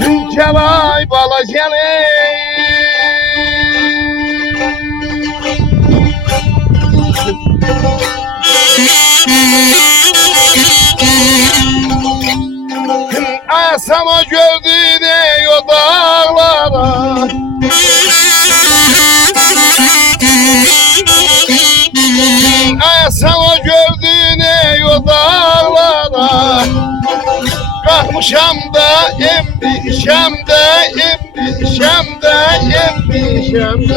Hünkâray balacane Asama gördü de o dağlara Asama gördü ne o dağlara Kalkmışam da embişem de embişem de embişem de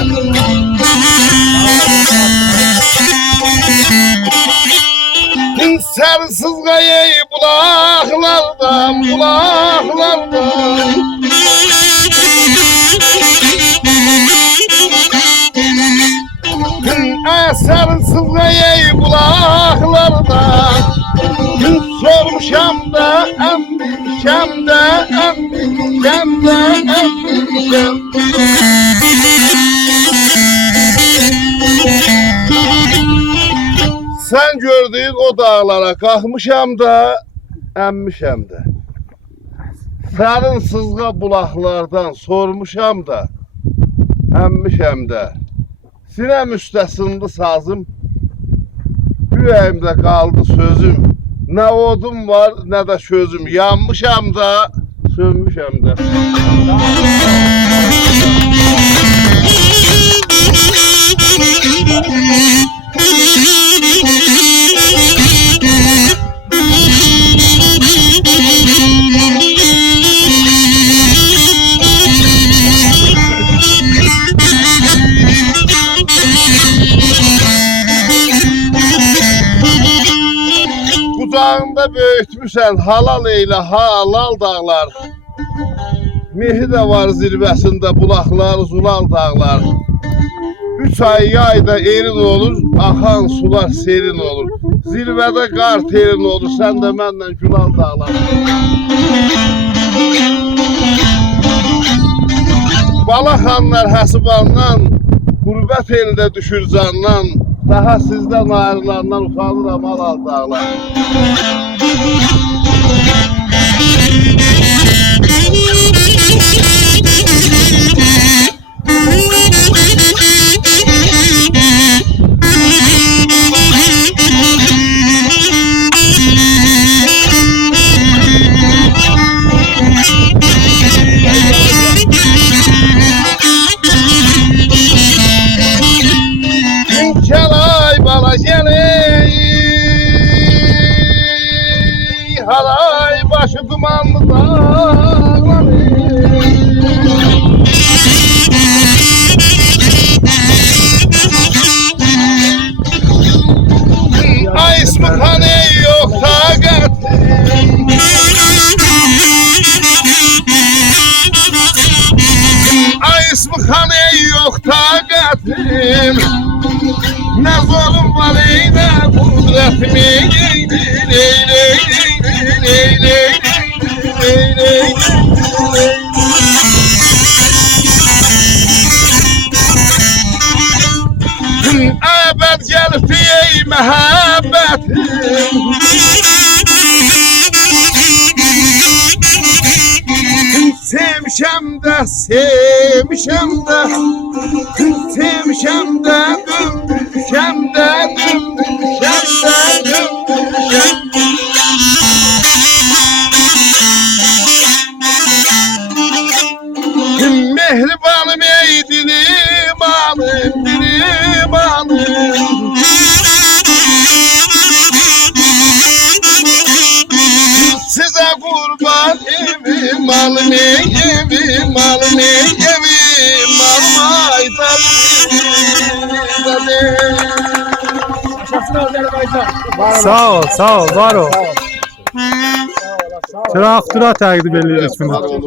Sarsız gayayı bulaklardan bulaklardan Sarsız gayayı bulaklardan Sormuşam da embişem de embişem de embişem Sen gördüğün o dağlara kalkmışam da emmişem de Sarın sızga bulaklardan sormuşam da emmişem de Sinem üstesinde sazım Yüreğimde kaldı sözüm Ne odum var ne de sözüm Yanmışam da sönmüşem de Kucağında böyütmüşsən halal eyle halal dağlar Mehi de var zirvesinde bulaklar zulal dağlar 3 ay yayda erin olur akan sular serin olur Zirvede kar terin olur sen de menden gülal dağlar Balaxanlar həsibandan Gurbət elde düşür candan Daha sizden ayrılandan utanıram halal dağlar Hünkâray balacane Haray başı dumanlı dağları Ay ismi hani yok takat Ay ismi hani yok takatim Ne zulüm var eyle kudretimi eyle Ebed gel fiye mehabbetim Sevmişem de sevmişem de Sevmişem de dümdüşem de dümdüşem de dümdüşem Mehribanım ey dilim alım dilim alım Size kurban evim malım evim malım evim malım Sağ ol, var ol. Traktör'a takip ediyoruz bunu.